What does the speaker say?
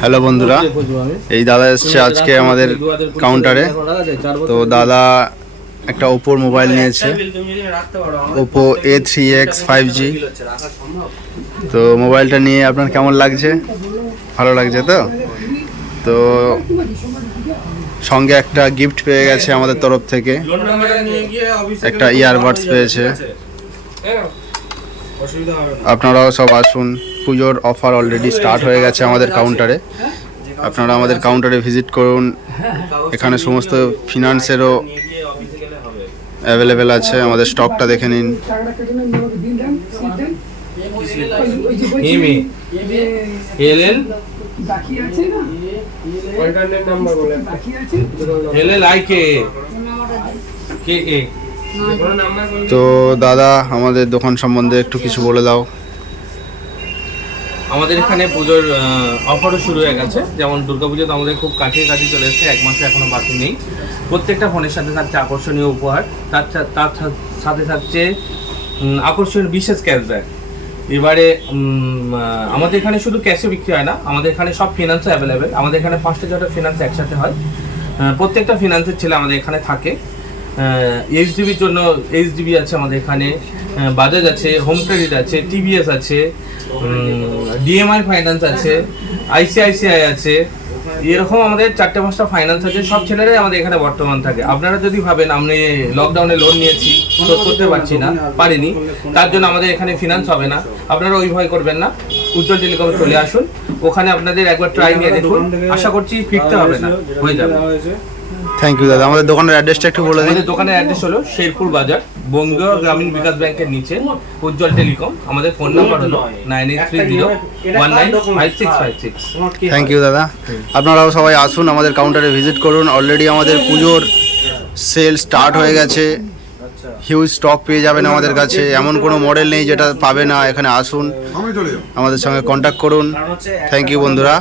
Hello বন্ধুরা এই দাদা এসছে আজকে আমাদের কাউন্টারে তো দাদা একটা ওপোর মোবাইল নিয়েছে। Oppo A three X five G তো মোবাইলটা নিয়ে আপনার কেমন লাগছে? ভালো লাগছে তো? তো সঙ্গে একটা গিফট পেয়ে গেছে আমাদের তরফ থেকে। একটা ইয়ারবাডস পেয়েছে। আপনারাও সব আসুন। পুজোর অফার অলরেডি স্টার্ট হয়ে গেছে আমাদের কাউন্টারে আপনারা আমাদের কাউন্টারে ভিজিট করুন। এখানে সমস্ত ফিনান্সেরও অ্যাভেলেবেল আছে। আমাদের স্টকটা দেখে নিন। আই কে কে? তো দাদা, আমাদের দোকান সম্বন্ধে একটু কিছু বলে দাও। আমাদের এখানে পুজোর অফারও শুরু হয়ে গেছে। যেমন দুর্গাপুজো তো আমাদের খুব কাছে কাছে চলে এসেছে, এক মাসে এখনও বাকি নেই। প্রত্যেকটা ফোনের সাথে থাকছে আকর্ষণীয় উপহার। তার তার সাথে থাকছে আকর্ষণীয় বিশেষ ক্যাশব্যাক এবারে আমাদের এখানে শুধু ক্যাশে বিক্রি হয় না, আমাদের এখানে সব ফিনান্সও অ্যাভেলেবেল আমাদের এখানে পাঁচটা ছটা ফিনান্স একসাথে হয় প্রত্যেকটা ফিনান্সের ছেলে আমাদের এখানে থাকে। এইচডিবির জন্য এইচডিবি আছে আমাদের এখানে। বাজাজ আছে হোম ক্রেডিট আছে টিভিএস আছে ডিএমআই ফাইন্যান্স আছে আইসিআইসিআই আছে। এরকম আমাদের চারটে পাঁচটা ফাইন্যান্স আছে, সব ছেলেরাই আমাদের এখানে বর্তমান থাকে। আপনারা যদি ভাবেন, আমি লকডাউনে লোন নিয়েছি, শোধ করতে পারছি না, পারিনি, তার জন্য আমাদের এখানে ফিনান্স হবে না। আপনারা ওই ভয় করবেন না। উজ্জ্বল টেলিকমে চলে আসুন। ওখানে আপনাদের একবার ট্রাই নিয়ে দেখুন। আশা করছি ফিরতে হবে না। হয়ে যাবে। থ্যাংক ইউ দাদা। আমাদের দোকানের অ্যাড্রেসটা একটু বলে দিন। আমাদের দোকানের অ্যাড্রেস হলো শেরপুর বাজার বঙ্গীয় গ্রামীণ বিকাশ ব্যাংকের নিচে উজ্জ্বল টেলিকম। আমাদের ফোন নাম্বার হলো nine eight three zero one nine five six five six. Thank you দাদা। আপনারাও সবাই আসুন আমাদের কাউন্টারে ভিজিট করুন। অলরেডি আমাদের পুজোর সেল স্টার্ট হয়ে গেছে। হিউজ স্টক পেয়ে যাবেন আমাদের কাছে। এমন কোনো মডেল নেই যেটা পাবে না। এখানে আসুন। আমাদের সঙ্গে কন্ট্যাক্ট করুন। থ্যাংক ইউ বন্ধুরা।